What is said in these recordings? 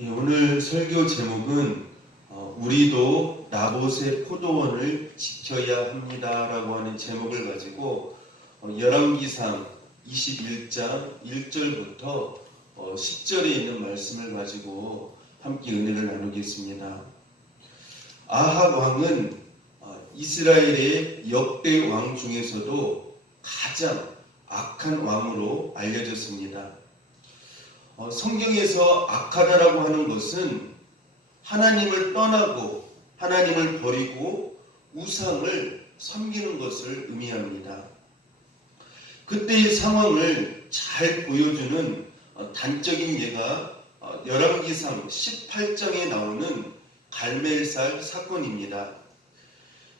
오늘 설교 제목은 우리도 나봇의 포도원을 지켜야 합니다라고 하는 제목을 가지고 열왕기상 21장 1절부터 10절에 있는 말씀을 가지고 함께 은혜를 나누겠습니다. 아합 왕은 이스라엘의 역대 왕 중에서도 가장 악한 왕으로 알려졌습니다. 성경에서 악하다라고 하는 것은 하나님을 떠나고 하나님을 버리고 우상을 섬기는 것을 의미합니다. 그때의 상황을 잘 보여주는 단적인 예가 열왕기상 18장에 나오는 갈멜살 사건입니다.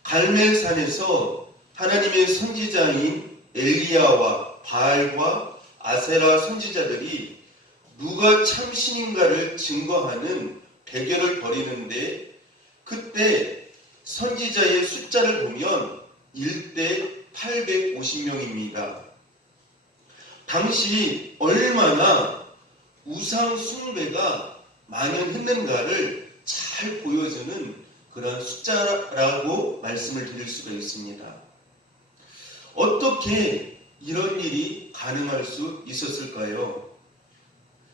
갈멜산에서 하나님의 선지자인 엘리야와 바알과 아세라 선지자들이 누가 참신인가를 증거하는 대결을 벌이는데, 그때 선지자의 숫자를 보면 1대 850명입니다. 당시 얼마나 우상 숭배가 만연했는가를 잘 보여주는 그런 숫자라고 말씀을 드릴 수가 있습니다. 어떻게 이런 일이 가능할 수 있었을까요?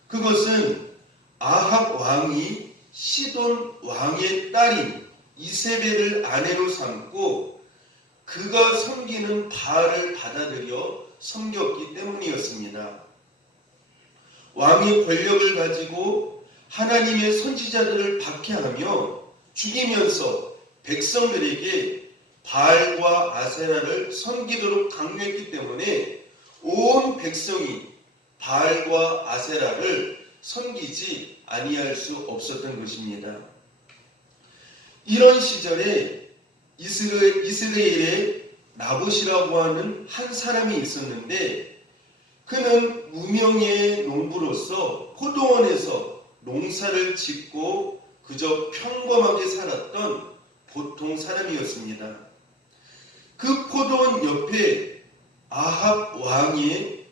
그것은 아합 왕이 시돈 왕의 딸인 이세벨을 아내로 삼고 그가 섬기는 바알을 받아들여 섬겼기 때문이었습니다. 왕이 권력을 가지고 하나님의 선지자들을 박해하며 죽이면서 백성들에게 바알과 아세라를 섬기도록 강요했기 때문에 온 백성이 바알과 아세라를 섬기지 아니할 수 없었던 것입니다. 이런 시절에 이스라엘에 나봇이라고 하는 한 사람이 있었는데, 그는 무명의 농부로서 포도원에서 농사를 짓고 그저 평범하게 살았던 보통 사람이었습니다. 그 포도원 옆에 아합 왕의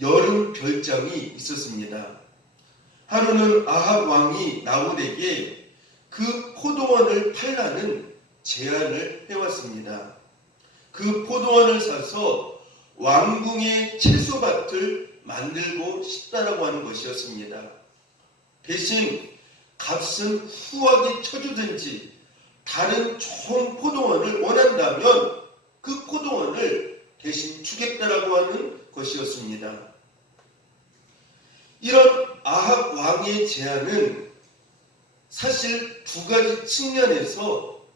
여름 별장이 있었습니다. 하루는 아합 왕이 나봇에게 그 포도원을 팔라는 제안을 해왔습니다. 그 포도원을 사서 왕궁의 채소밭을 만들고 싶다라고 하는 것이었습니다. 대신 값은 후하게 쳐주든지 다른 좋은 포도원을 원한다면 그 포도원을 대신 주겠다라고 하는 것이었습니다. 이런 아합 왕의 제안은 사실 두 가지 측면에서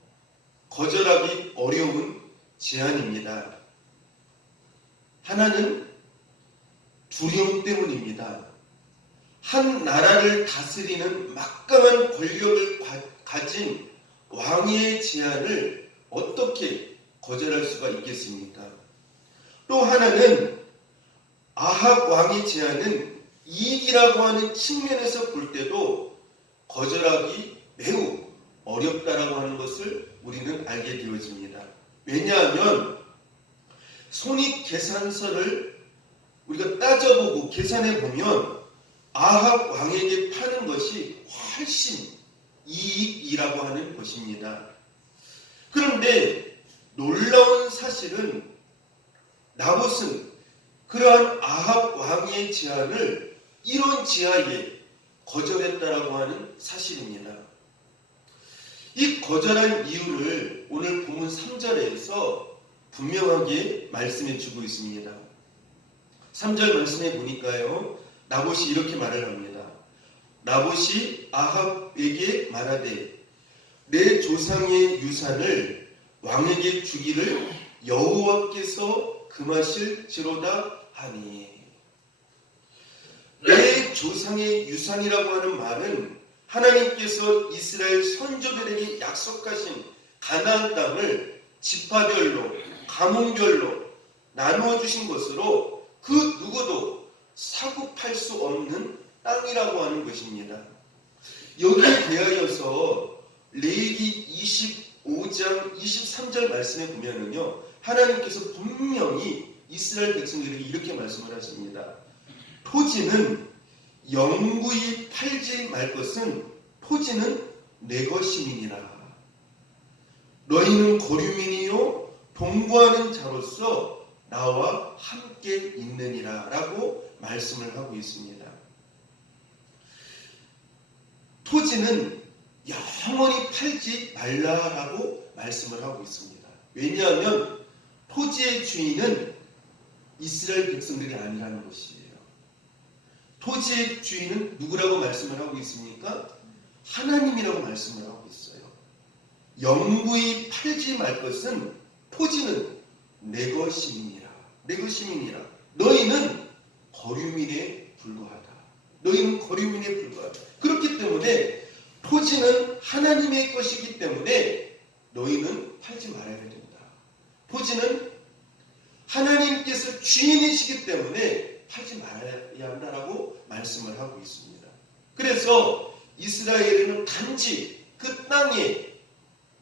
거절하기 어려운 제안입니다. 하나는 두려움 때문입니다. 한 나라를 다스리는 막강한 권력을 가진 왕의 제안을 어떻게 거절할 수가 있겠습니까? 또 하나는 아합 왕의 제안은 이익이라고 하는 측면에서 볼 때도 거절하기 매우 어렵다라고 하는 것을 우리는 알게 되어집니다. 왜냐하면 손익계산서를 우리가 따져보고 계산해 보면 아합 왕에게 파는 것이 훨씬 이익이라고 하는 것입니다. 그런데 놀라운 사실은 나봇은 그러한 아합 왕의 제안을 이론지하에 거절했다라고 하는 사실입니다. 이 거절한 이유를 오늘 본문 3절에서 분명하게 말씀해 주고 있습니다. 3절 말씀해 보니까요, 나봇이 이렇게 말을 합니다. 나봇이 아합에게 말하되 내 조상의 유산을 왕에게 주기를 여호와께서 금하실지로다 하니. 내 조상의 유산이라고 하는 말은 하나님께서 이스라엘 선조들에게 약속하신 가나안 땅을 지파별로 가문별로 나누어 주신 것으로 그 누구도 사고팔 수 없는 땅이라고 하는 것입니다. 여기에 대하여서 레위기 25장 23절 말씀에 보면은요, 하나님께서 분명히 이스라엘 백성들에게 이렇게 말씀을 하십니다. 토지는 영구히 팔지 말 것은 토지는 내 것임이니라. 너희는 거류민이요 동거하는 자로서 나와 함께 있느니라 라고 말씀을 하고 있습니다. 토지는 영원히 팔지 말라라고 말씀을 하고 있습니다. 왜냐하면 토지의 주인은 이스라엘 백성들이 아니라는 것이에요. 토지의 주인은 누구라고 말씀을 하고 있습니까? 하나님이라고 말씀을 하고 있어요. 영구히 팔지 말 것은 토지는 내 것임이니라. 내 것임이니라. 너희는 거류민에 불과하다. 너희는 거류민에 불과하다. 그렇기 때문에 토지는 하나님의 것이기 때문에 너희는 팔지 말아야 된다. 토지는 하나님께서 주인이시기 때문에 팔지 말아야 한다라고 말씀을 하고 있습니다. 그래서 이스라엘은 단지 그 땅에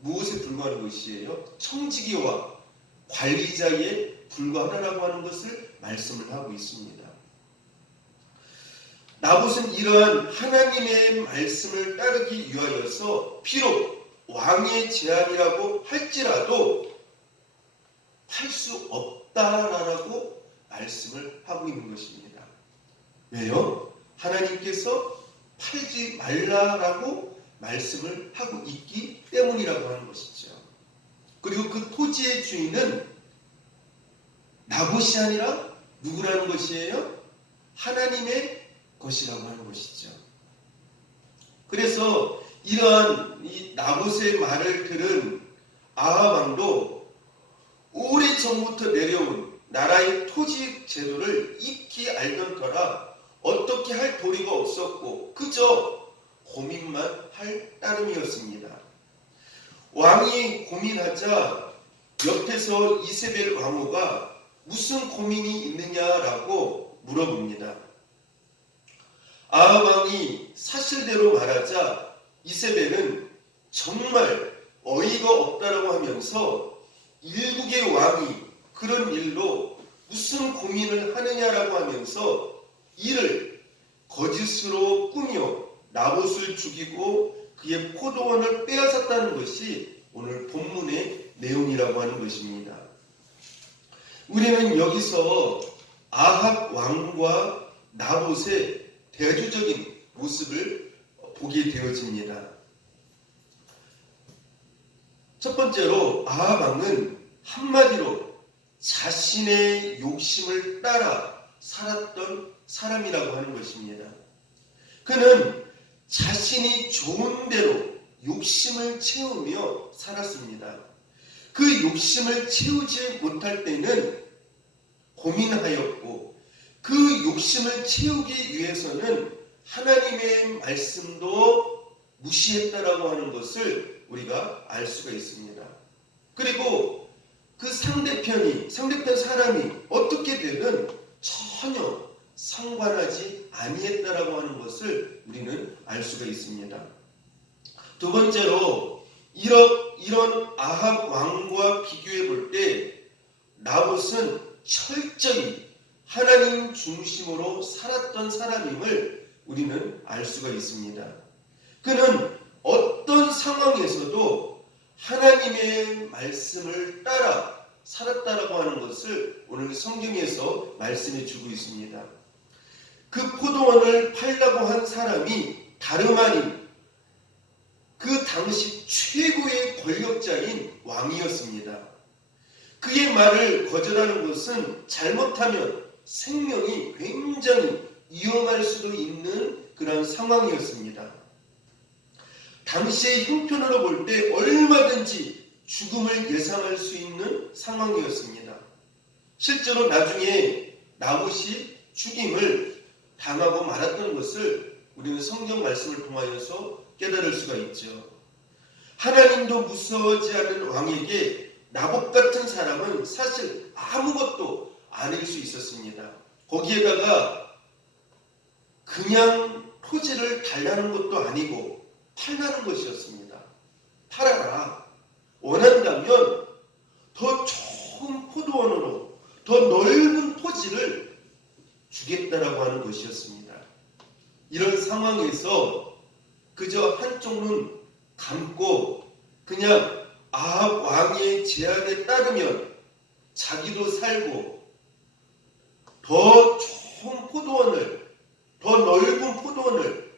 무엇에 불과한 것이에요? 청지기와 관리자에 불과하다라고 하는 것을 말씀을 하고 있습니다. 나봇은 이러한 하나님의 말씀을 따르기 위하여서 비록 왕의 제안이라고 할지라도 팔 수 없다라고 말씀을 하고 있는 것입니다. 왜요? 하나님께서 팔지 말라라고 말씀을 하고 있기 때문이라고 하는 것이죠. 그리고 그 토지의 주인은 나봇이 아니라 누구라는 것이에요? 하나님의 것이라고 하는 것이죠. 그래서 이러한 이 나봇의 말을 들은 아합 왕도 오래전부터 내려온 나라의 토지 제도를 익히 알던 터라 어떻게 할 도리가 없었고 그저 고민만 할 따름이었습니다. 왕이 고민하자 옆에서 이세벨 왕후가 무슨 고민이 있느냐라고 물어봅니다. 아합 왕이 사실대로 말하자 이세벨은 정말 어이가 없다라고 하면서 일국의 왕이 그런 일로 무슨 고민을 하느냐라고 하면서 이를 거짓으로 꾸며 나봇을 죽이고 그의 포도원을 빼앗았다는 것이 오늘 본문의 내용이라고 하는 것입니다. 우리는 여기서 아합 왕과 나봇의 대조적인 모습을 보게 되어집니다. 첫 번째로 아합 왕은 한마디로 자신의 욕심을 따라 살았던 사람이라고 하는 것입니다. 그는 자신이 좋은 대로 욕심을 채우며 살았습니다. 그 욕심을 채우지 못할 때는 고민하였고 그 욕심을 채우기 위해서는 하나님의 말씀도 무시했다라고 하는 것을 우리가 알 수가 있습니다. 그리고 그 상대편 사람이 어떻게 되든 전혀 상관하지 아니했다라고 하는 것을 우리는 알 수가 있습니다. 두 번째로 이런 아합 왕과 비교해 볼 때 나봇은 철저히 하나님 중심으로 살았던 사람임을 우리는 알 수가 있습니다. 그는 어떤 상황에서도 하나님의 말씀을 따라 살았다라고 하는 것을 오늘 성경에서 말씀해 주고 있습니다. 그 포도원을 팔라고 한 사람이 다름 아닌 그 당시 최고의 권력자인 왕이었습니다. 그의 말을 거절하는 것은 잘못하면 생명이 굉장히 위험할 수도 있는 그런 상황이었습니다. 당시의 형편으로 볼 때 얼마든지 죽음을 예상할 수 있는 상황이었습니다. 실제로 나중에 나봇이 죽임을 당하고 말았던 것을 우리는 성경 말씀을 통하여서 깨달을 수가 있죠. 하나님도 무서워하지 않는 왕에게 나봇 같은 사람은 사실 아무것도 아닐 수 있었습니다. 거기에다가 그냥 토지를 달라는 것도 아니고 팔라는 것이었습니다. 팔아라. 원한다면 더 좋은 포도원으로 더 넓은 토지를 주겠다라고 하는 것이었습니다. 이런 상황에서 그저 한쪽 눈 감고 그냥 아합 왕의 제안에 따르면 자기도 살고 더 좋은 포도원을, 더 넓은 포도원을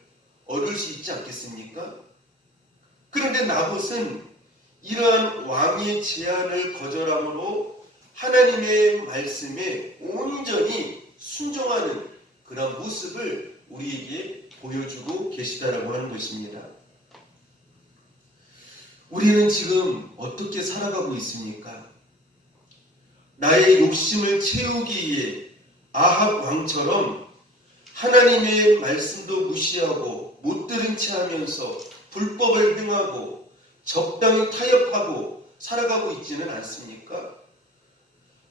얻을 수 있지 않겠습니까? 그런데 나봇은 이러한 왕의 제안을 거절함으로 하나님의 말씀에 온전히 순종하는 그런 모습을 우리에게 보여주고 계시다라고 하는 것입니다. 우리는 지금 어떻게 살아가고 있습니까? 나의 욕심을 채우기 위해 아합 왕처럼 하나님의 말씀도 무시하고 못 들은 채 하면서 불법을 행하고 적당히 타협하고 살아가고 있지는 않습니까?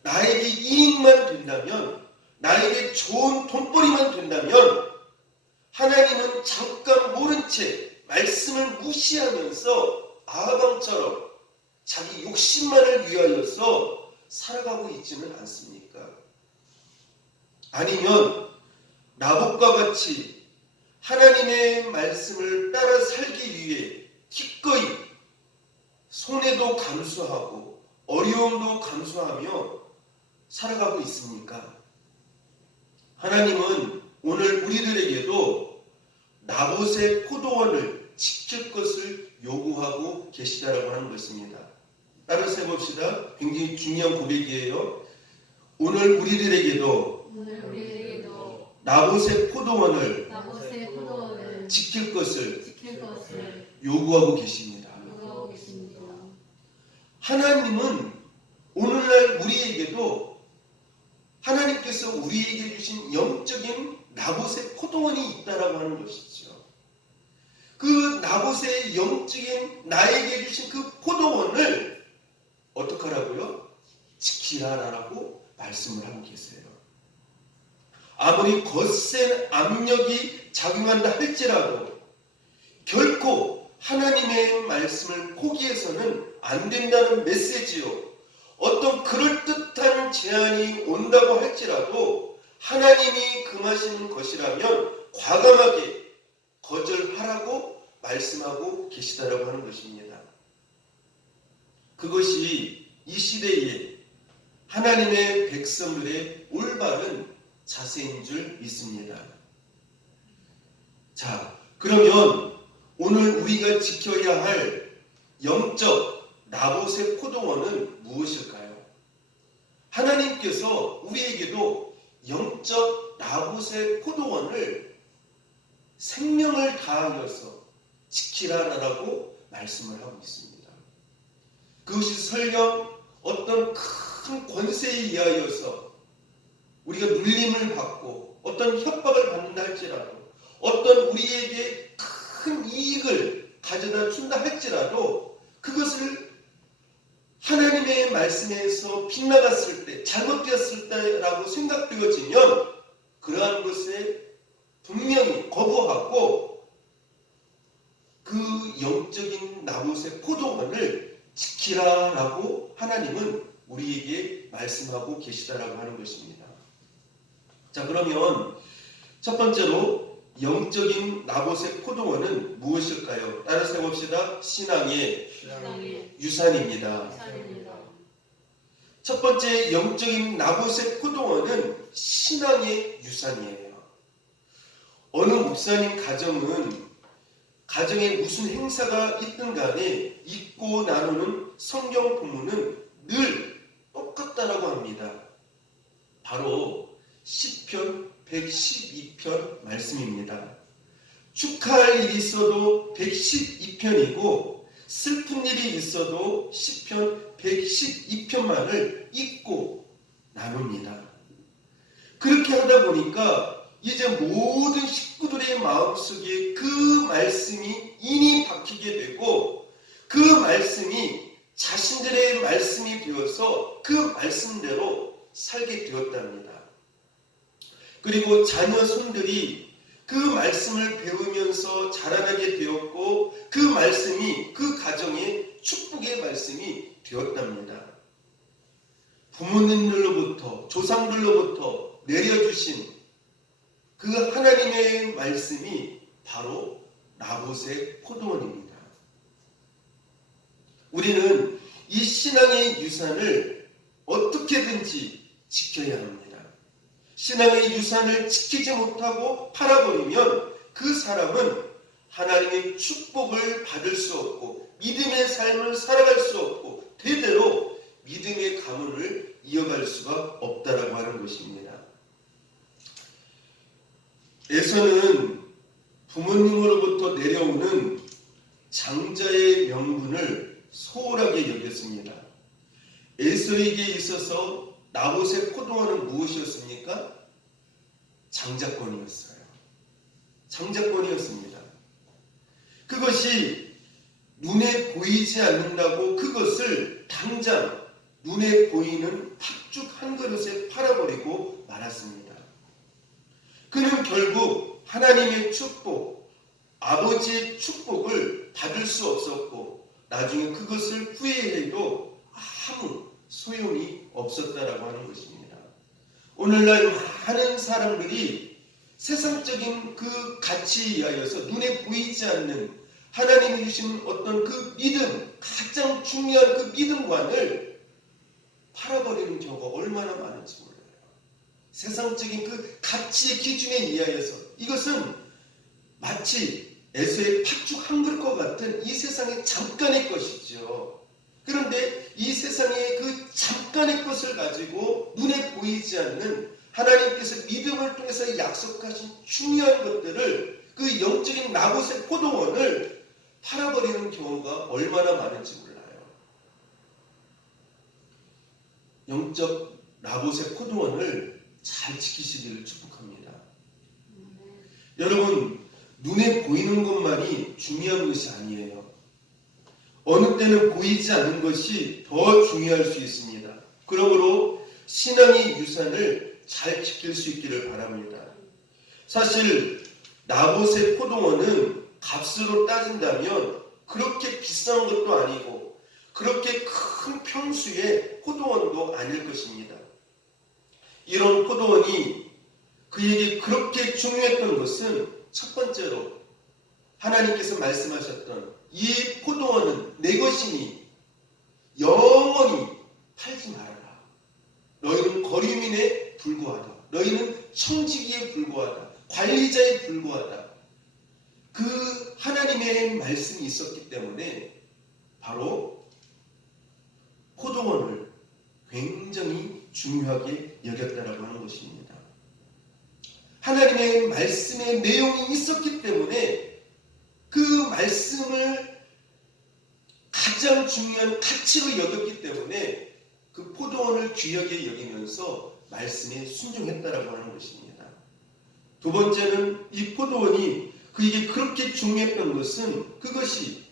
나에게 이익만 된다면, 나에게 좋은 돈벌이만 된다면 하나님은 잠깐 모른 채 말씀을 무시하면서 아합 왕처럼 자기 욕심만을 위하여서 살아가고 있지는 않습니까? 아니면 나봇과 같이 하나님의 말씀을 따라 살기 위해 기꺼이 손해도 감수하고 어려움도 감수하며 살아가고 있습니까? 하나님은 오늘 우리들에게도 나봇의 포도원을 지킬 것을 요구하고 계시다라고 하는 것입니다. 따라서 해봅시다. 굉장히 중요한 고백이에요. 오늘 우리들에게도 나봇의 포도원을 지킬 것을 요구하고 계십니다. 하나님은 오늘날 우리에게도 하나님께서 우리에게 주신 영적인 나봇의 포도원이 있다라고 하는 것이죠. 그 나봇의 영적인 나에게 주신 그 포도원을 어떻게 하라고요? 지키라라고 말씀을 하고 계세요. 아무리 거센 압력이 작용한다 할지라도 결코 하나님의 말씀을 포기해서는 안 된다는 메시지요. 어떤 그럴듯한 제안이 온다고 할지라도 하나님이 금하시는 것이라면 과감하게 거절하라고 말씀하고 계시다라고 하는 것입니다. 그것이 이 시대에 하나님의 백성들의 올바른 자세인 줄 믿습니다. 자, 그러면 오늘 우리가 지켜야 할 영적 나봇의 포도원은 무엇일까요? 하나님께서 우리에게도 영적 나봇의 포도원을 생명을 다하여서 지키라라고 말씀을 하고 있습니다. 그것이 설령 어떤 큰 권세에 의하여서 우리가 눌림을 받고 어떤 협박을 받는다 할지라도 어떤 우리에게 큰 이익을 가져다 준다 할지라도 그것을 하나님의 말씀에서 빗나갔을 때 잘못되었을 때라고 생각되어지면 그러한 것에 분명히 거부하고 그 영적인 나봇의 포도원을 지키라라고 하나님은 우리에게 말씀하고 계시다라고 하는 것입니다. 자, 그러면 첫 번째로 영적인 나봇의 포도원은 무엇일까요? 따라서 해봅시다. 신앙의 유산입니다. 첫 번째 영적인 나봇의 포도원은 신앙의 유산이에요. 어느 목사님 가정에 무슨 행사가 있든 간에 읽고 나누는 성경 본문은 늘 똑같다라고 합니다. 바로 시편 112편 말씀입니다. 축하할 일이 있어도 112편이고 슬픈 일이 있어도 시편 112편만을 읽고 나눕니다. 그렇게 하다 보니까 이제 모든 식구들의 마음속에 그 말씀이 인이 박히게 되고 그 말씀이 자신들의 말씀이 되어서 그 말씀대로 살게 되었답니다. 그리고 자녀 손들이 그 말씀을 배우면서 자라나게 되었고 그 말씀이 그 가정의 축복의 말씀이 되었답니다. 부모님들로부터 조상들로부터 내려주신 그 하나님의 말씀이 바로 나봇의 포도원입니다. 우리는 이 신앙의 유산을 어떻게든지 지켜야 합니다. 신앙의 유산을 지키지 못하고 팔아버리면 그 사람은 하나님의 축복을 받을 수 없고 믿음의 삶을 살아갈 수 없고 대대로 믿음의 가문을 이어갈 수가 없다라고 하는 것입니다. 에서는 부모님으로부터 내려오는 장자의 명분을 소홀하게 여겼습니다. 에서에게 있어서 나봇의 포도원은 무엇이었습니까? 장자권이었어요. 장자권이었습니다. 그것이 눈에 보이지 않는다고 그것을 당장 눈에 보이는 팥죽 한 그릇에 팔아버리고 말았습니다. 그는 결국 하나님의 축복, 아버지의 축복을 받을 수 없었고 나중에 그것을 후회해도 아무 소용이 없었다라고 하는 것입니다. 오늘날 많은 사람들이 세상적인 그 가치에 의하여서 눈에 보이지 않는 하나님이 주신 어떤 그 믿음, 가장 중요한 그 믿음관을 팔아버리는 경우가 얼마나 많은지 몰라요. 세상적인 그 가치의 기준에 의하여서 이것은 마치 에서의 팥죽 한 그릇과 같은 이 세상의 잠깐의 것이죠. 그런데 이 세상의 그 잠깐의 것을 가지고 눈에 보이지 않는 하나님께서 믿음을 통해서 약속하신 중요한 것들을 그 영적인 나봇의 포도원을 팔아버리는 경우가 얼마나 많은지 몰라요. 영적 나봇의 포도원을 잘 지키시기를 축복합니다. 여러분, 눈에 보이는 것만이 중요한 것이 아니에요. 어느 때는 보이지 않는 것이 더 중요할 수 있습니다. 그러므로 신앙의 유산을 잘 지킬 수 있기를 바랍니다. 사실 나봇의 포도원은 값으로 따진다면 그렇게 비싼 것도 아니고 그렇게 큰 평수의 포도원도 아닐 것입니다. 이런 포도원이 그에게 그렇게 중요했던 것은 첫 번째로 하나님께서 말씀하셨던 이 포도원은 내 것이니 영원히 팔지 말아라. 너희는 거류민에 불과하다. 너희는 청지기에 불과하다. 관리자에 불과하다. 그 하나님의 말씀이 있었기 때문에 바로 포도원을 굉장히 중요하게 여겼다라고 하는 것입니다. 하나님의 말씀의 내용이 있었기 때문에 그 말씀을 가장 중요한 가치로 여겼기 때문에 그 포도원을 귀하게 여기면서 말씀에 순종했다라고 하는 것입니다. 두 번째는 이 포도원이 그에게 그렇게 중요했던 것은 그것이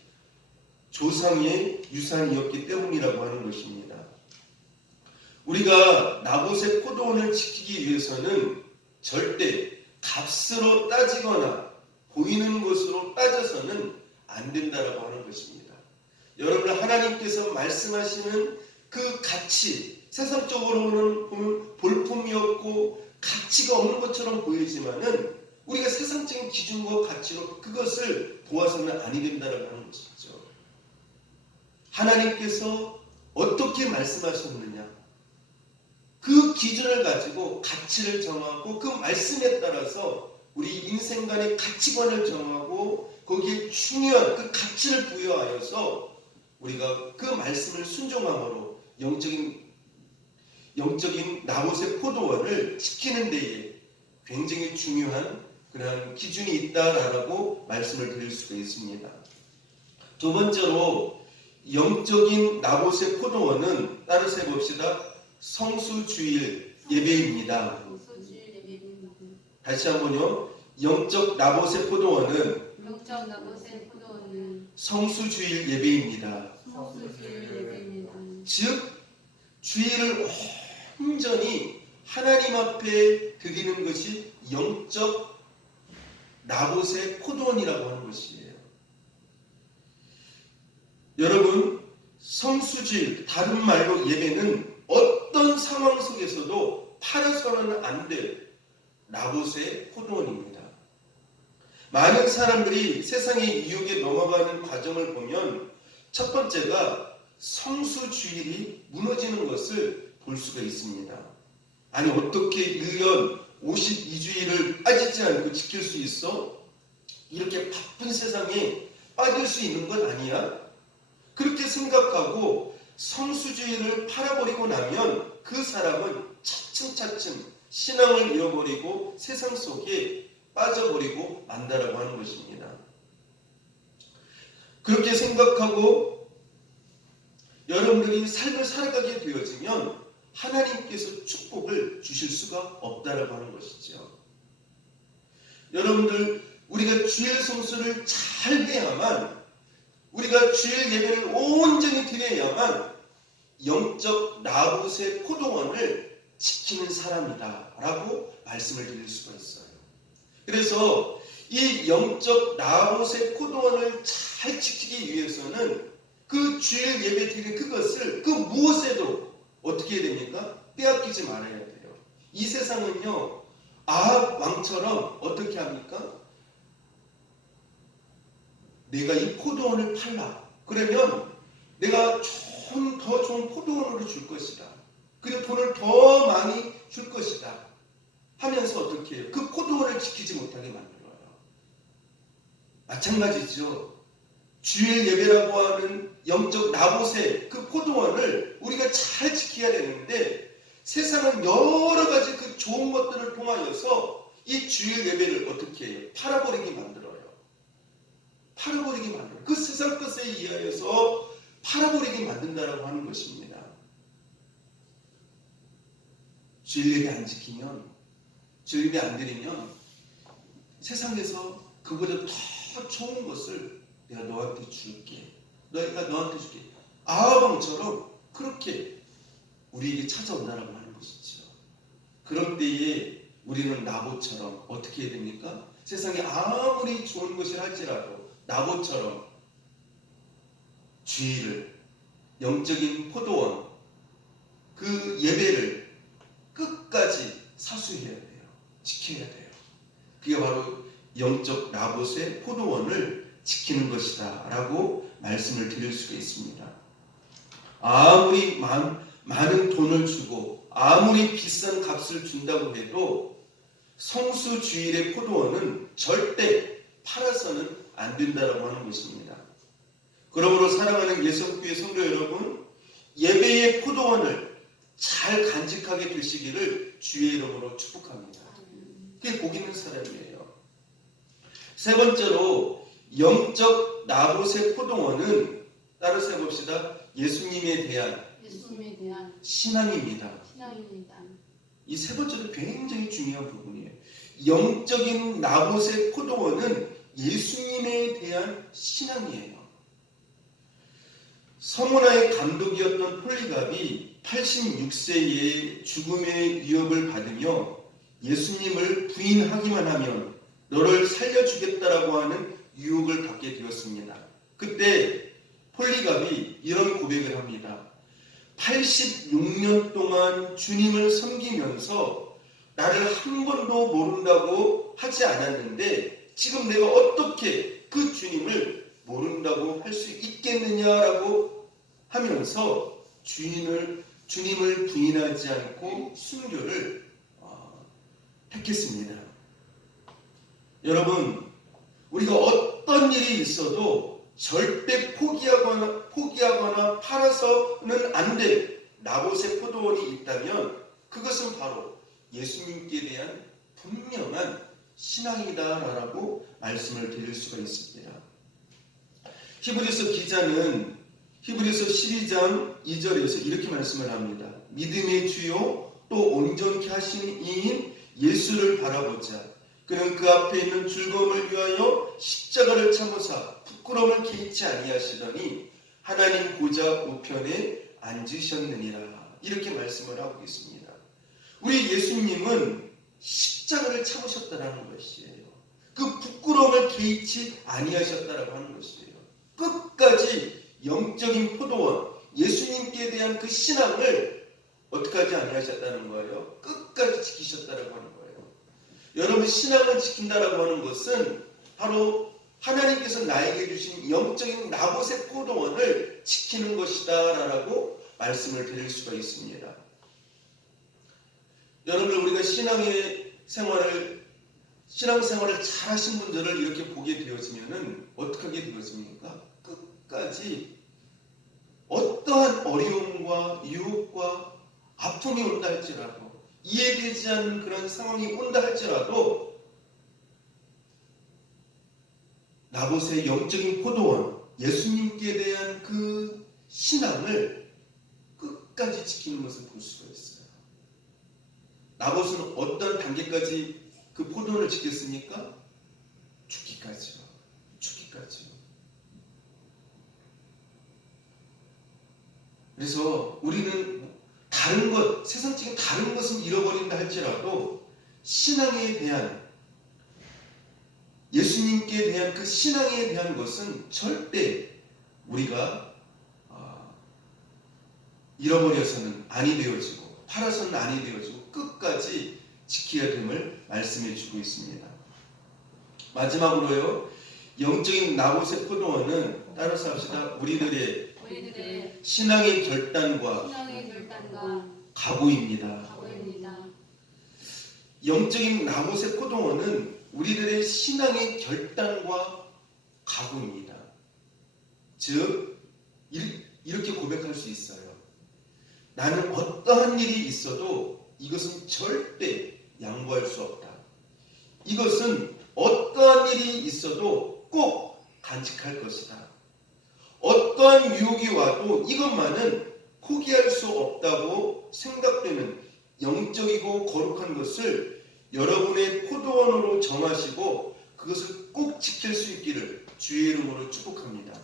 조상의 유산이었기 때문이라고 하는 것입니다. 우리가 나봇의 포도원을 지키기 위해서는 절대 값으로 따지거나 보이는 것으로 따져서는 안 된다라고 하는 것입니다. 여러분, 하나님께서 말씀하시는 그 가치, 세상적으로는 보면 볼품이었고 가치가 없는 것처럼 보이지만은 우리가 세상적인 기준과 가치로 그것을 보아서는 아니 된다라고 하는 것이죠. 하나님께서 어떻게 말씀하셨느냐, 그 기준을 가지고 가치를 정하고 그 말씀에 따라서 우리 인생관의 가치관을 정하고 거기에 중요한 그 가치를 부여하여서 우리가 그 말씀을 순종함으로 영적인 나봇의 포도원을 지키는 데에 굉장히 중요한 그런 기준이 있다라고 말씀을 드릴 수가 있습니다. 두 번째로 영적인 나봇의 포도원은 따라서 해봅시다. 성수주일 예배입니다. 다시 한번요. 영적 나봇의 포도원은 성수주일 예배입니다. 즉 주일을 온전히 하나님 앞에 드리는 것이 영적 나봇의 포도원이라고 하는 것이에요. 여러분, 성수주일, 다른 말로 예배는 어떤 상황 속에서도 팔아서는 안 될 나봇의 포도원입니다. 많은 사람들이 세상의 유혹에 넘어가는 과정을 보면 첫 번째가 성수주일이 무너지는 것을 볼 수가 있습니다. 아니 어떻게 1년 52주일을 빠지지 않고 지킬 수 있어? 이렇게 바쁜 세상에 빠질 수 있는 건 아니야? 그렇게 생각하고 성수주의를 팔아버리고 나면 그 사람은 차츰차츰 신앙을 잃어버리고 세상 속에 빠져버리고 만다라고 하는 것입니다. 그렇게 생각하고 여러분들이 삶을 살아가게 되어지면 하나님께서 축복을 주실 수가 없다라고 하는 것이죠. 여러분들 우리가 주일 성수를 잘 해야만, 우리가 주일 예배를 온전히 드려야만 영적 나봇의 포도원을 지키는 사람이다 라고 말씀을 드릴 수가 있어요. 그래서 이 영적 나봇의 포도원을 잘 지키기 위해서는 그 주일 예배 드리는 그것을 그 무엇에도 어떻게 해야 됩니까? 빼앗기지 말아야 돼요. 이 세상은요, 아합 왕처럼 어떻게 합니까? 내가 이 포도원을 팔라. 그러면 내가 더 좋은 포도원으로 줄 것이다. 그리고 돈을 더 많이 줄 것이다. 하면서 어떻게 해요? 그 포도원을 지키지 못하게 만들어요. 마찬가지죠. 주일 예배라고 하는 영적 나봇의 그 포도원을 우리가 잘 지켜야 되는데 세상은 여러 가지 그 좋은 것들을 통하여서 이 주일 예배를 어떻게 해요? 팔아버리게 만들어요. 팔아버리게 만들어요. 그 세상 것에 의하여서 팔아버리게 만든다라고 하는 것입니다. 주일 예배 안 지키면, 주일 예배 안 드리면 세상에서 그보다 더 좋은 것을 내가 너한테 줄게. 내가 너한테 줄게. 아합왕처럼 그렇게 우리에게 찾아온다라고 하는 것이죠. 그럴 때에 우리는 나봇처럼 어떻게 해야 됩니까? 세상에 아무리 좋은 것이라 할지라도 나봇처럼 주의를, 영적인 포도원, 그 예배를 끝까지 사수해야 돼요. 지켜야 돼요. 그게 바로 영적 나봇의 포도원을 지키는 것이다 라고 말씀을 드릴 수가 있습니다. 아무리 많은 돈을 주고 아무리 비싼 값을 준다고 해도 성수주일의 포도원은 절대 팔아서는 안 된다라고 하는 것입니다. 그러므로 사랑하는 예성교회 성도 여러분, 예배의 포도원을 잘 간직하게 되시기를 주의 이름으로 축복합니다. 그게 복 있는 사람이에요. 세 번째로 영적 나봇의 포도원은 따라서 해봅시다. 예수님에 대한 신앙입니다. 이 세 번째로 굉장히 중요한 부분이에요. 영적인 나봇의 포도원은 예수님에 대한 신앙이에요. 서문화의 감독이었던 폴리갑이 86세에 죽음의 위협을 받으며 예수님을 부인하기만 하면 너를 살려주겠다라고 하는 유혹을 받게 되었습니다. 그때 폴리갑이 이런 고백을 합니다. 86년 동안 주님을 섬기면서 나를 한 번도 모른다고 하지 않았는데 지금 내가 어떻게 그 주님을 모른다고 할 수 있겠느냐라고 하면서 주님을 부인하지 않고 순교를 택했습니다. 여러분, 우리가 어떤 일이 있어도 절대 포기하거나 팔아서는 안 될 나봇의 포도원이 있다면 그것은 바로 예수님께 대한 분명한 신앙이다라고 말씀을 드릴 수가 있습니다. 히브리서 기자는 히브리서 12장 2절에서 이렇게 말씀을 합니다. 믿음의 주요 또 온전케 하신 이인 예수를 바라보자. 그는 그 앞에 있는 즐거움을 위하여 십자가를 참으사 부끄러움을 개의치 아니하시더니 하나님 보좌 우편에 앉으셨느니라. 이렇게 말씀을 하고 있습니다. 우리 예수님은 십자가를 참으셨다라는 것이에요. 그 부끄러움을 개의치 아니하셨다라고 하는 것이에요. 끝까지 영적인 포도원, 예수님께 대한 그 신앙을 어떻게 하지 아니하셨다는 거예요? 끝까지 지키셨다라고 하는 거예요. 여러분, 신앙을 지킨다라고 하는 것은 바로 하나님께서 나에게 주신 영적인 나봇의 포도원을 지키는 것이다 라고 말씀을 드릴 수가 있습니다. 여러분들, 우리가 신앙생활을 잘 하신 분들을 이렇게 보게 되어지면은 어떻게 하게 되어집니까? 끝까지 어떠한 어려움과 유혹과 아픔이 온다 할지라도, 이해되지 않는 그런 상황이 온다 할지라도 나봇의 영적인 포도원, 예수님께 대한 그 신앙을 끝까지 지키는 것을 볼 수가 있어요. 나봇은 어떤 단계까지 그 포도원을 지켰습니까? 죽기까지요. 죽기까지요. 그래서 우리는 다른 것, 세상적인 다른 것은 잃어버린다 할지라도 신앙에 대한, 예수님께 대한 그 신앙에 대한 것은 절대 우리가 잃어버려서는 아니 되어지고 팔아서는 아니 되어지고 끝까지 지켜야 됨을 말씀해 주고 있습니다. 마지막으로요, 영적인 나봇의 포도원은 따라서 합시다. 우리들의 신앙의 결단과 각오입니다. 영적인 나봇의 포도원은 우리들의 신앙의 결단과 각오입니다. 즉 이렇게 고백할 수 있어요. 나는 어떠한 일이 있어도 이것은 절대 양보할 수 없다. 이것은 어떠한 일이 있어도 꼭 간직할 것이다. 어떠한 유혹이 와도 이것만은 포기할 수 없다고 생각되는 영적이고 거룩한 것을 여러분의 포도원으로 정하시고 그것을 꼭 지킬 수 있기를 주의 이름으로 축복합니다.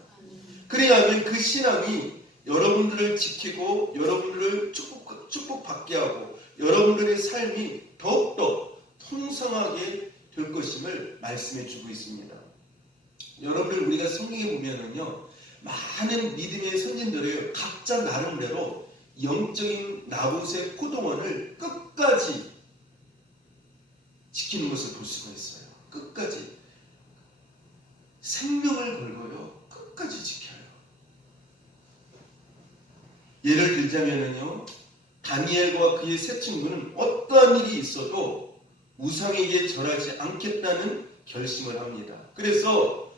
그래야만 그 신앙이 여러분들을 지키고 여러분들을 축복받게 하고 여러분들의 삶이 더욱더 풍성하게 될 것임을 말씀해 주고 있습니다. 여러분들, 우리가 성경에 보면은요, 많은 믿음의 선진들이 각자 나름대로 영적인 나봇의 포도원을 끝까지 지키는 것을 볼 수가 있어요. 끝까지 생명을 걸고요, 끝까지 지켜요. 예를 들자면은요, 다니엘과 그의 세 친구는 어떠한 일이 있어도 우상에게 절하지 않겠다는 결심을 합니다. 그래서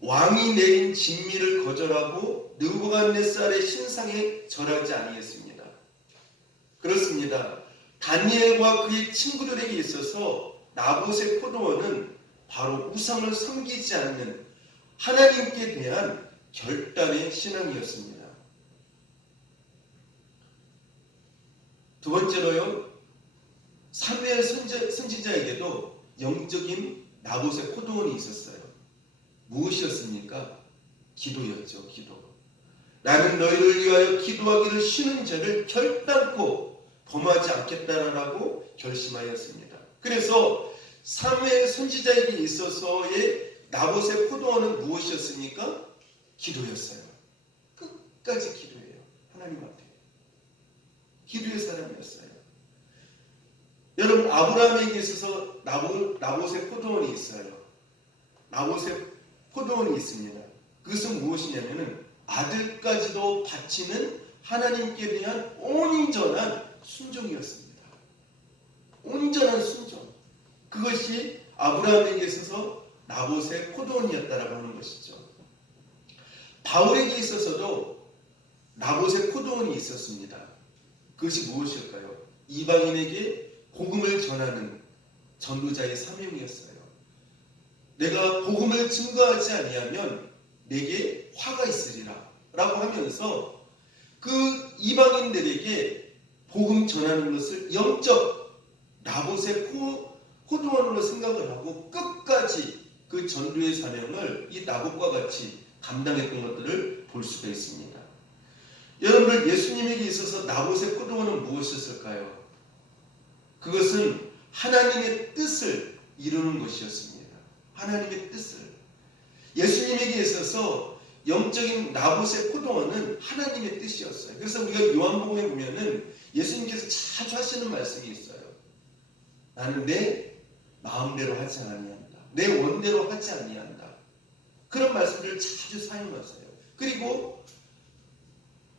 왕이 내린 진미를 거절하고 느부갓네살의 신상에 절하지 아니했습니다. 그렇습니다. 다니엘과 그의 친구들에게 있어서 나봇의 포도원은 바로 우상을 섬기지 않는 하나님께 대한 결단의 신앙이었습니다. 두 번째로요, 사무엘 선지자에게도 영적인 나봇의 포도원이 있었어요. 무엇이었습니까? 기도였죠. 기도. 나는 너희를 위하여 기도하기를 쉬는 죄를 결단코 범하지 않겠다라고 결심하였습니다. 그래서 사무엘 선지자에게 있어서의 나봇의 포도원은 무엇이었습니까? 기도였어요. 끝까지 기도해요. 하나님 앞에. 기도의 사람이었어요. 여러분, 아브라함에게 있어서 나봇의 포도원이 있어요. 나봇의 포도원이 있습니다. 그것은 무엇이냐면은 아들까지도 바치는 하나님께 대한 온전한 순종이었습니다. 온전한 순종. 그것이 아브라함에게 있어서 나봇의 포도원이었다라고 하는 것이죠. 바울에게 있어서도 나봇의 포도원이 있었습니다. 그것이 무엇일까요? 이방인에게 복음을 전하는 전도자의 사명이었어요. 내가 복음을 증거하지 아니하면 내게 화가 있으리라 라고 하면서 그 이방인들에게 복음 전하는 것을 영적 나봇의 포도원으로 생각을 하고 끝까지 그 전도의 사명을 이 나봇과 같이 감당했던 것들을 볼 수가 있습니다. 여러분들, 예수님에게 있어서 나봇의 포도원은 무엇이었을까요? 그것은 하나님의 뜻을 이루는 것이었습니다. 하나님의 뜻을. 예수님에게 있어서 영적인 나봇의 포도원은 하나님의 뜻이었어요. 그래서 우리가 요한복음에 보면은 예수님께서 자주 하시는 말씀이 있어요. 나는 내 마음대로 하지 아니한다. 내 원대로 하지 아니한다. 그런 말씀들을 자주 사용하세요. 그리고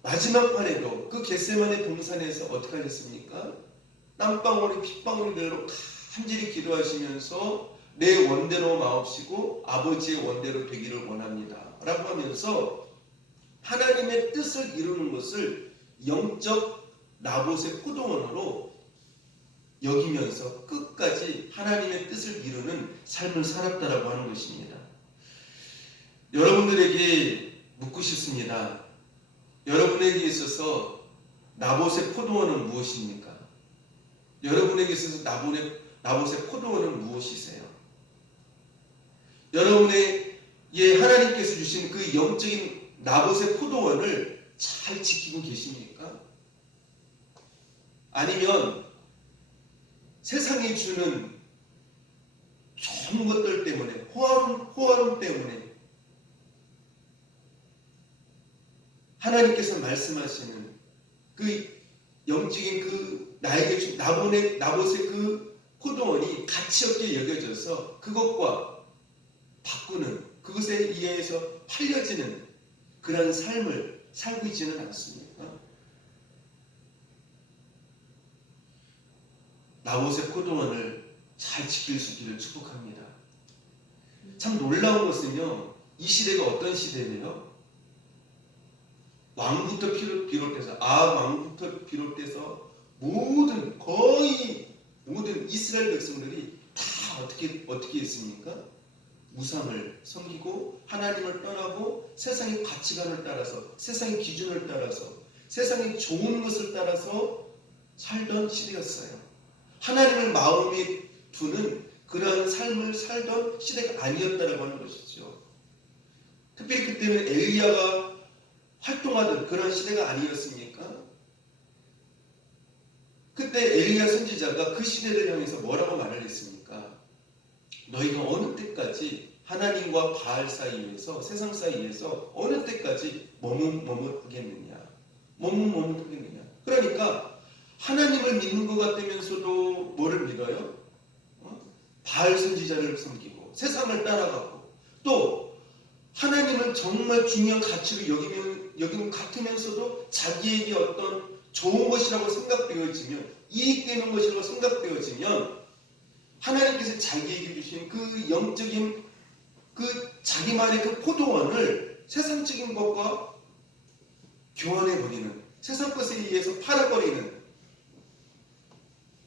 마지막 판에도 그 겟세마네 동산에서 어떻게 하셨습니까? 땀방울이 핏방울이 되도록 간절히 기도하시면서 내 원대로 마옵시고 아버지의 원대로 되기를 원합니다 라고 하면서 하나님의 뜻을 이루는 것을 영적 나봇의 포도원으로 여기면서 끝까지 하나님의 뜻을 이루는 삶을 살았다라고 하는 것입니다. 여러분들에게 묻고 싶습니다. 여러분에게 있어서 나봇의 포도원은 무엇입니까? 여러분에게 있어서 나봇의 포도원은 무엇이세요? 여러분에게 하나님께서 주신 그 영적인 나봇의 포도원을 잘 지키고 계십니까? 아니면 세상이 주는 좋은 것들 때문에 호화로움 때문에 하나님께서 말씀하시는 그 영적인 그 나에게 준 나봇의 그 포도원이 가치 없게 여겨져서 그것과 바꾸는 그것에 의해서 팔려지는 그런 삶을 살고 있지는 않습니까? 나봇의 포도원을 잘 지킬 수 있기를 축복합니다. 참 놀라운 것은요, 이 시대가 어떤 시대예요? 왕부터 비롯해서 왕부터 비롯해서 거의 모든 이스라엘 백성들이 다 어떻게 했습니까? 우상을 섬기고 하나님을 떠나고 세상의 가치관을 따라서 세상의 기준을 따라서 세상의 좋은 것을 따라서 살던 시대였어요. 하나님을 마음에 두는 그런 삶을 살던 시대가 아니었다라고 하는 것이죠. 특별히 그때는 엘리야가 활동하던 그런 시대가 아니었습니까? 그때 엘리야 선지자가 그 시대를 향해서 뭐라고 말을 했습니까? 너희가 어느 때까지 하나님과 바알 사이에서 세상 사이에서 어느 때까지 머뭇머뭇하겠느냐? 머뭇머뭇하겠느냐? 그러니까 하나님을 믿는 것 같으면서도 뭐를 믿어요? 바알 선지자를 섬기고 세상을 따라가고 또 하나님을 정말 중요한 가치로 여기는 같으면서도 자기에게 어떤 좋은 것이라고 생각되어지면 이익되는 것이라고 생각되어지면 하나님께서 자기에게 주신 그 영적인 그 자기만의 그 포도원을 세상적인 것과 교환해버리는 세상 것에 의해서 팔아버리는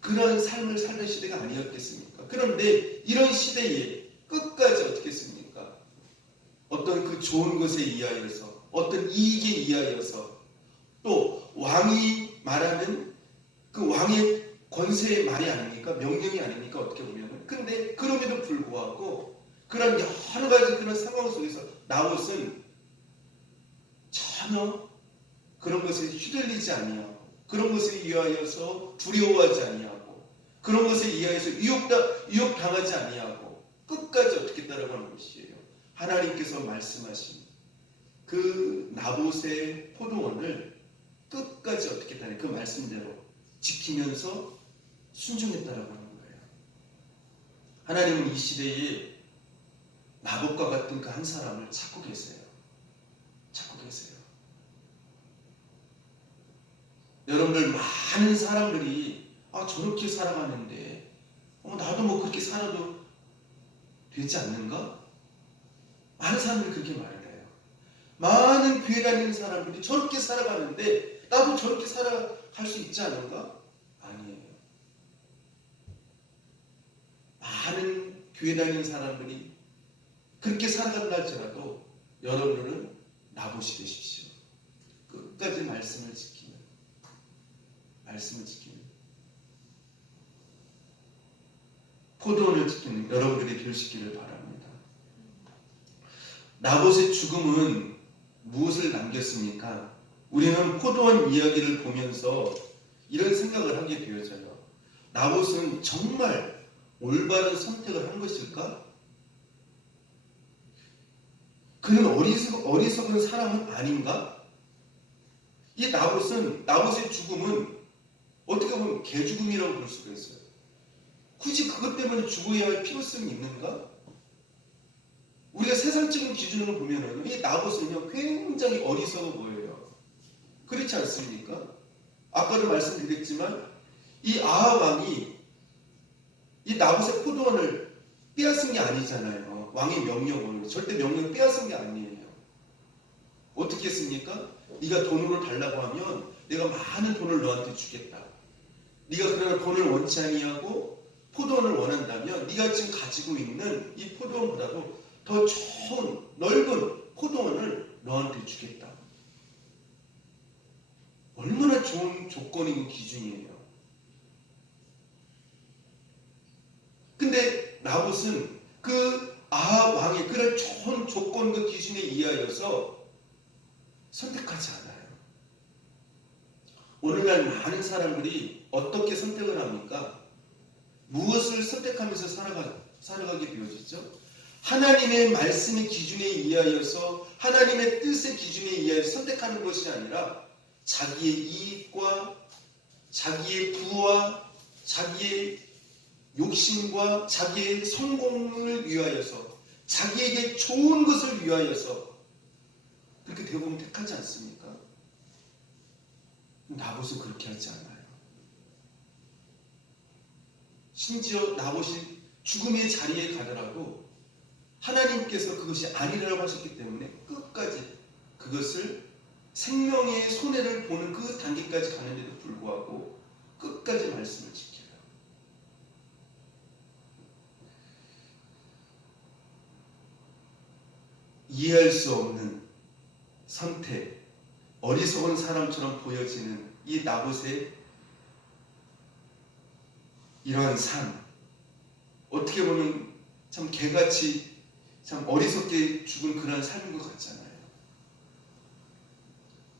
그런 삶을 살던 시대가 아니었겠습니까? 그런데 이런 시대에 끝까지 어떻게 했습니까? 어떤 그 좋은 것에 의하여서 어떤 이익에 의하여서 또 왕이 말하는 그 왕의 권세의 말이 아닙니까? 명령이 아닙니까? 어떻게 보면. 근데 그럼에도 불구하고 그런 여러 가지 그런 상황 속에서 나봇은 전혀 그런 것에 휘둘리지 아니하고 그런 것에 의하여서 두려워하지 아니하고 그런 것에 의하여서 유혹당하지 아니하고 끝까지 어떻게 따라가는 것이에요. 하나님께서 말씀하신 그 나봇의 포도원을 끝까지 어떻게 따라 그 말씀대로 지키면서 순종했다라고 하는 거예요. 하나님은 이 시대에 나봇과 같은 그 한 사람을 찾고 계세요. 찾고 계세요. 여러분들 많은 사람들이 저렇게 살아가는데 나도 뭐 그렇게 살아도 되지 않는가? 많은 사람들이 그렇게 말을 해요. 많은 교회 다니는 사람들이 저렇게 살아가는데 나도 저렇게 살아갈 수 있지 않은가? 아니에요. 많은 교회 다니는 사람들이 그렇게 살아간다 할지라도 여러분은 나봇이 되십시오. 끝까지 말씀을 지키는 포도원을 지키는 여러분들이 되시기를 바랍니다. 나봇의 죽음은 무엇을 남겼습니까? 우리는 포도원 이야기를 보면서 이런 생각을 하게 되어져요. 나봇은 정말 올바른 선택을 한 것일까? 그는 어리석은 사람은 아닌가? 이 나봇의 죽음은 어떻게 보면 개죽음이라고 볼 수가 있어요. 굳이 그것 때문에 죽어야 할 필요성이 있는가? 우리가 세상적인 기준으로 보면은 이 나봇은요 굉장히 어리석어 보여요. 그렇지 않습니까? 아까도 말씀드렸지만 이 아합 왕이 이 나봇의 포도원을 빼앗은 게 아니잖아요. 왕의 명령을 절대 명령을 빼앗은 게 아니에요. 어떻게 했습니까? 네가 돈으로 달라고 하면 내가 많은 돈을 너한테 주겠다. 네가 그러나 돈을 원치 아니하고 포도원을 원한다면 네가 지금 가지고 있는 이 포도원보다도 더 좋은 넓은 포도원을 너한테 주겠다. 얼마나 좋은 조건이고 기준이에요. 근데 나봇은 그 아합 왕의 그런 좋은 조건과 기준에 의하여서 선택하지 않아요. 오늘날 많은 사람들이 어떻게 선택을 합니까? 무엇을 선택하면서 살아가게 되어지죠? 하나님의 말씀의 기준에 의하여서 하나님의 뜻의 기준에 의하여서 선택하는 것이 아니라 자기의 이익과 자기의 부와 자기의 욕심과 자기의 성공을 위하여서 자기에게 좋은 것을 위하여서 그렇게 대부분 택하지 않습니까? 나봇은 그렇게 하지 않아요. 심지어 나봇이 죽음의 자리에 가더라도 하나님께서 그것이 아니라고 하셨기 때문에 끝까지 그것을 생명의 손해를 보는 그 단계까지 가는데도 불구하고 끝까지 말씀을 지켜요. 이해할 수 없는 선택, 어리석은 사람처럼 보여지는 이 나봇의 이러한 삶, 어떻게 보면 참 개같이 참 어리석게 죽은 그런 삶인 것 같잖아요.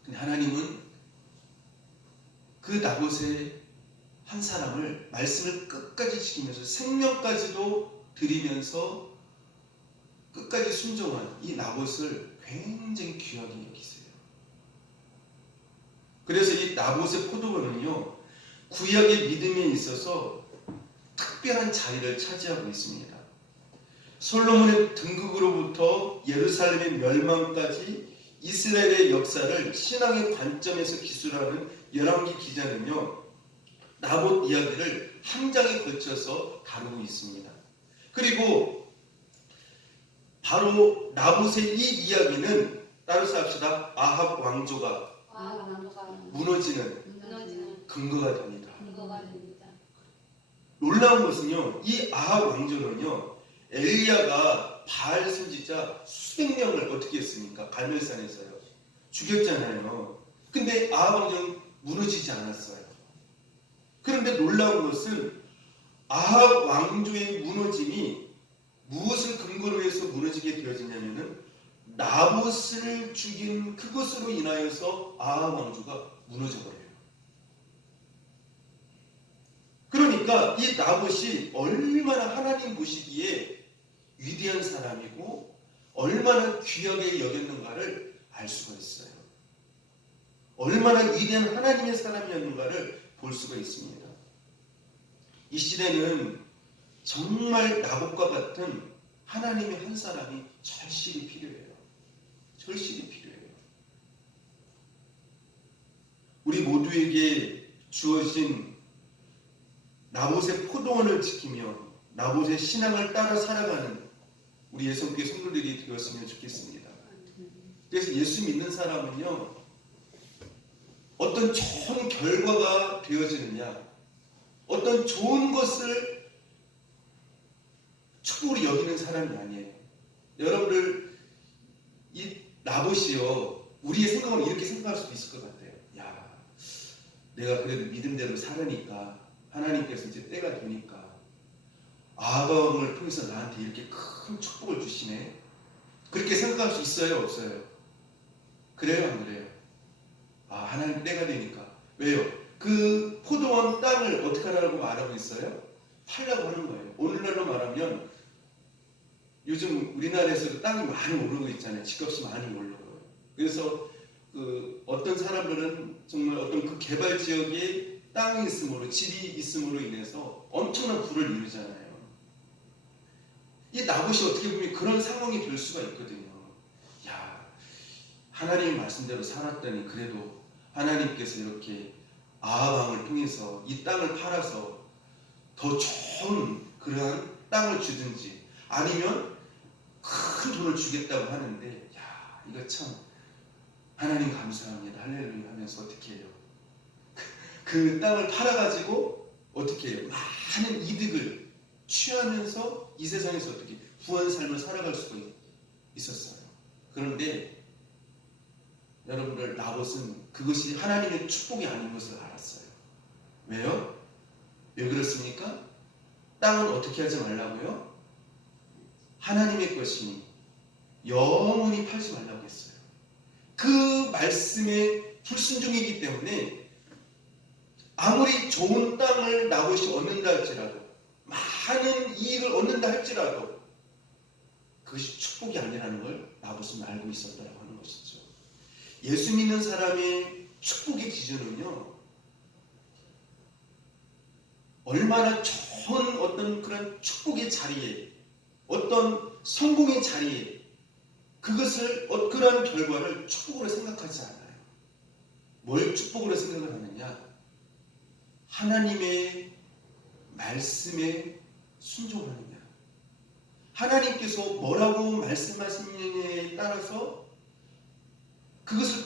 근데 하나님은 그 나봇의 한 사람을 말씀을 끝까지 지키면서 생명까지도 드리면서 끝까지 순종한 이 나봇을 굉장히 귀하게 여기세요. 그래서 이 나봇의 포도원은요 구약의 믿음에 있어서 특별한 자리를 차지하고 있습니다. 솔로몬의 등극으로부터 예루살렘의 멸망까지 이스라엘의 역사를 신앙의 관점에서 기술하는 열왕기 기자는요 나봇 이야기를 한 장에 걸쳐서 다루고 있습니다. 그리고 바로 나봇의 이 이야기는 따라서 합시다. 아합 왕조가 무너지는 근거가 됩니다. 놀라운 것은요, 이 아합 왕조는요, 엘리야가 바알 선지자 수백 명을 어떻게 했습니까? 갈멜산에서요. 죽였잖아요. 근데 아합 왕조는 무너지지 않았어요. 그런데 놀라운 것은 아합 왕조의 무너짐이 무엇을 근거로 해서 무너지게 되어지냐면은 나봇을 죽인 그것으로 인하여서 아합 왕조가 무너져 버려요. 그러니까 이 나봇이 얼마나 하나님 보시기에 위대한 사람이고 얼마나 귀하게 여겼는가를 알 수가 있어요. 얼마나 위대한 하나님의 사람이었는가를 볼 수가 있습니다. 이 시대는 정말 나봇과 같은 하나님의 한 사람이 절실히 필요해요. 절실히 필요해요. 우리 모두에게 주어진 나봇의 포도원을 지키며 나봇의 신앙을 따라 살아가는 우리 예수님께 성도들이 되었으면 좋겠습니다. 그래서 예수 믿는 사람은요 어떤 좋은 결과가 되어지느냐 어떤 좋은 것을 축복으로 여기는 사람이 아니에요. 여러분들 이 나봇이요 우리의 생각은 이렇게 생각할 수도 있을 것 같아요. 야, 내가 그래도 믿음대로 살으니까 하나님께서 이제 때가 되니까 아합을 통해서 나한테 이렇게 큰 축복을 주시네. 그렇게 생각할 수 있어요, 없어요? 그래요, 안 그래요? 아, 하나님 때가 되니까. 왜요? 그 포도원 땅을 어떻게 하라고 말하고 있어요? 팔라고 하는 거예요. 오늘날로 말하면 요즘 우리나라에서도 땅이 많이 오르고 있잖아요. 집값이 많이 오르고. 그래서 어떤 사람들은 정말 어떤 그 개발 지역에 땅이 있음으로, 집이 있음으로 인해서 엄청난 부를 이루잖아요. 이 나봇이 어떻게 보면 그런 상황이 될 수가 있거든요. 야, 하나님 말씀대로 살았더니 그래도 하나님께서 이렇게 아합왕을 통해서 이 땅을 팔아서 더 좋은 그러한 땅을 주든지 아니면 큰 돈을 주겠다고 하는데, 야, 이거 참 하나님 감사합니다 할렐루야 하면서 어떻게 해요? 그 땅을 팔아가지고 어떻게 해요? 많은 이득을 취하면서 이 세상에서 어떻게 부한 삶을 살아갈 수가 있었어요. 그런데 여러분들, 나봇은 그것이 하나님의 축복이 아닌 것을 알았어요. 왜요? 왜 그렇습니까? 땅은 어떻게 하지 말라고요? 하나님의 것이니 영원히 팔지 말라고 했어요. 그 말씀에 불순종이기 때문에 아무리 좋은 땅을 나봇이 얻는다 할지라도, 많은 이익을 얻는다 할지라도 그것이 축복이 아니라는 걸 나봇은 알고 있었다고 하는 것이죠. 예수 믿는 사람의 축복의 기준은요, 얼마나 좋은 어떤 그런 축복의 자리에, 어떤 성공의 자리에 그것을 그러한 결과를 축복으로 생각하지 않아요. 뭘 축복으로 생각을 하느냐? 하나님의 말씀에 순종하느냐, 하나님께서 뭐라고 말씀하시느냐에 따라서 그것을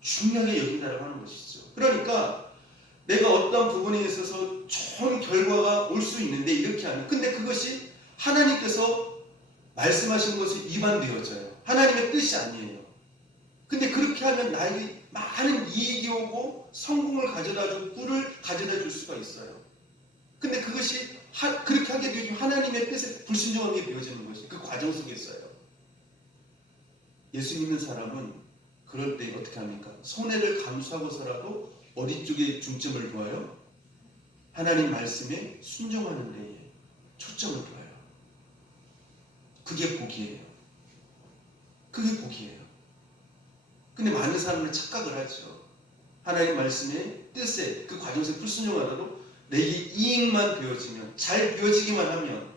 중요하게 여긴다고 하는 것이죠. 그러니까 내가 어떤 부분에 있어서 좋은 결과가 올 수 있는데 이렇게 하면, 근데 그것이 하나님께서 말씀하신 것이 위반되어져요. 하나님의 뜻이 아니에요. 근데 그렇게 하면 나에게 많은 이익이 오고 성공을 가져다주고 꿀을 가져다 줄 수가 있어요. 근데 그것이 그렇게 하게 되면 하나님의 뜻에 불순종하게 되어지는 것이 그 과정 속에 있어요. 예수 믿는 사람은 그럴 때 어떻게 합니까? 손해를 감수하고서라도 어디 쪽에 중점을 두어요? 하나님 말씀에 순종하는 데에 초점을 두어요. 그게 복이에요. 그게 복이에요. 근데 많은 사람은 착각을 하죠. 하나님 말씀의 뜻에, 그 과정에서 불순종하더라도 내게 이익만 되어지면, 잘 되어지기만 하면,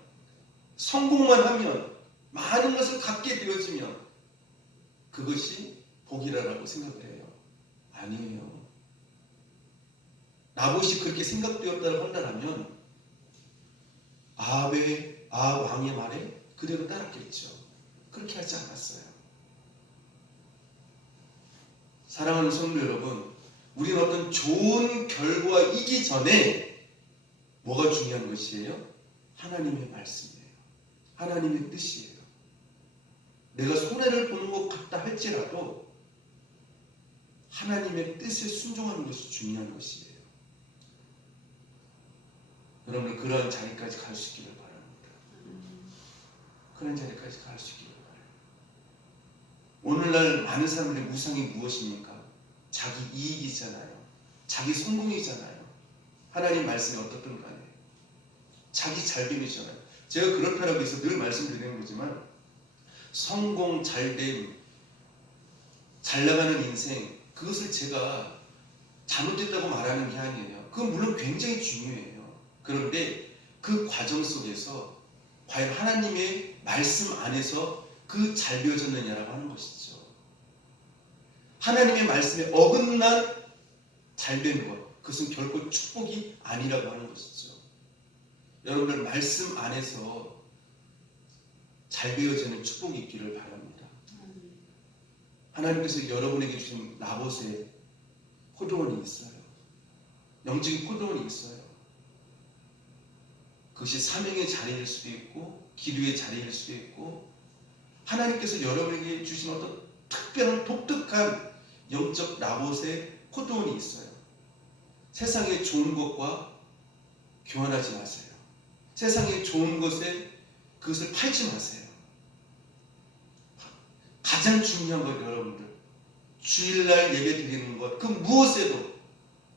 성공만 하면, 많은 것을 갖게 되어지면 그것이 복이라고 생각을 해요. 아니에요. 나봇이 그렇게 생각되었다고 한다면 아합 왕의 말에 그대로 따랐겠죠. 그렇게 하지 않았어요. 사랑하는 성도 여러분, 우리는 어떤 좋은 결과이기 전에 뭐가 중요한 것이에요? 하나님의 말씀이에요. 하나님의 뜻이에요. 내가 손해를 보는 것 같다 할지라도 하나님의 뜻에 순종하는 것이 중요한 것이에요. 여러분, 그러한 자리까지 갈 수 있기를 바랍니다. 그런 자리까지 갈 수 있기를 바랍니다. 오늘날 많은 사람들의 우상이 무엇입니까? 자기 이익이잖아요. 자기 성공이잖아요. 하나님 말씀이 어떻든 간에 자기 잘됨이잖아요. 제가 그렇다라고 해서 늘 말씀드리는 거지만 성공, 잘됨, 잘 나가는 인생, 그것을 제가 잘못됐다고 말하는 게 아니에요. 그건 물론 굉장히 중요해요. 그런데 그 과정 속에서 과연 하나님의 말씀 안에서 그 잘 되어졌느냐라고 하는 것이죠. 하나님의 말씀에 어긋난 잘된 것, 그것은 결코 축복이 아니라고 하는 것이죠. 여러분들, 말씀 안에서 잘 되어지는 축복이 있기를 바랍니다. 하나님께서 여러분에게 주신 나봇의 포도원이 있어요. 영적인 포도원이 있어요. 그것이 사명의 자리일 수도 있고 기도의 자리일 수도 있고, 하나님께서 여러분에게 주신 어떤 특별한 독특한 영적 나봇의 포도원이 있어요. 세상의 좋은 것과 교환하지 마세요. 세상의 좋은 것에 그것을 팔지 마세요. 가장 중요한 것, 여러분들, 주일날 예배 드리는 것, 그 무엇에도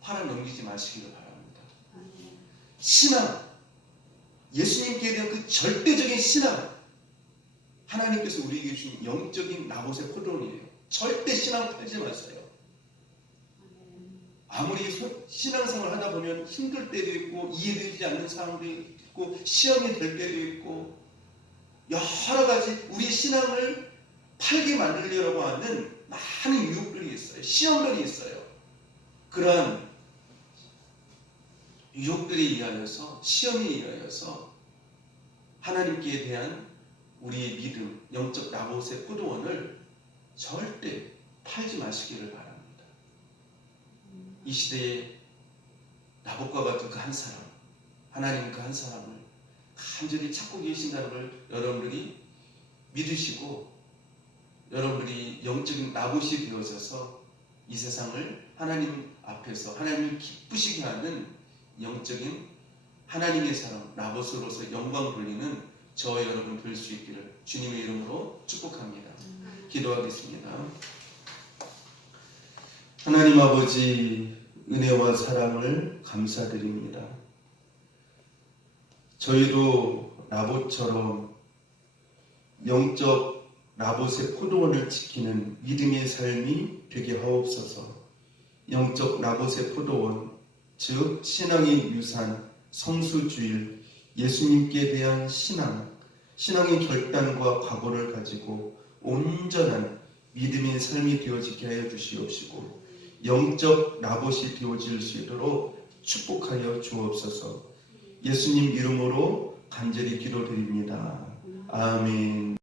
팔아 넘기지 마시기를 바랍니다. 신앙, 예수님께 대한 그 절대적인 신앙, 하나님께서 우리에게 주신 영적인 나봇의 포도원이에요. 절대 신앙 팔지 마세요. 아무리 신앙생활 하다 보면 힘들 때도 있고 이해되지 않는 상황도 있고 시험이 될 때도 있고 여러 가지 우리 신앙을 팔게 만들려고 하는 많은 유혹들이 있어요. 시험들이 있어요. 그러한 유혹들에 의하여서, 시험에 의하여서 하나님께 대한 우리의 믿음, 영적 나봇의 포도원을 절대 팔지 마시기를 바랍니다. 이 시대에 나봇과 같은 그 한 사람, 하나님 그 한 사람을 간절히 찾고 계신다는 걸 여러분들이 믿으시고, 여러분들이 영적인 나봇이 되어져서 이 세상을 하나님 앞에서 하나님을 기쁘시게 하는 영적인 하나님의 사람, 나봇으로서 영광 돌리는 저와 여러분 될 수 있기를 주님의 이름으로 축복합니다. 기도하겠습니다. 하나님 아버지, 은혜와 사랑을 감사드립니다. 저희도 나봇처럼 영적 나봇의 포도원을 지키는 믿음의 삶이 되게 하옵소서. 영적 나봇의 포도원, 즉 신앙의 유산, 성수주일, 예수님께 대한 신앙, 신앙의 결단과 각오를 가지고 온전한 믿음의 삶이 되어지게 하여 주시옵시고, 영적 나봇이 되어질 수 있도록 축복하여 주옵소서. 예수님 이름으로 간절히 기도드립니다. 아멘.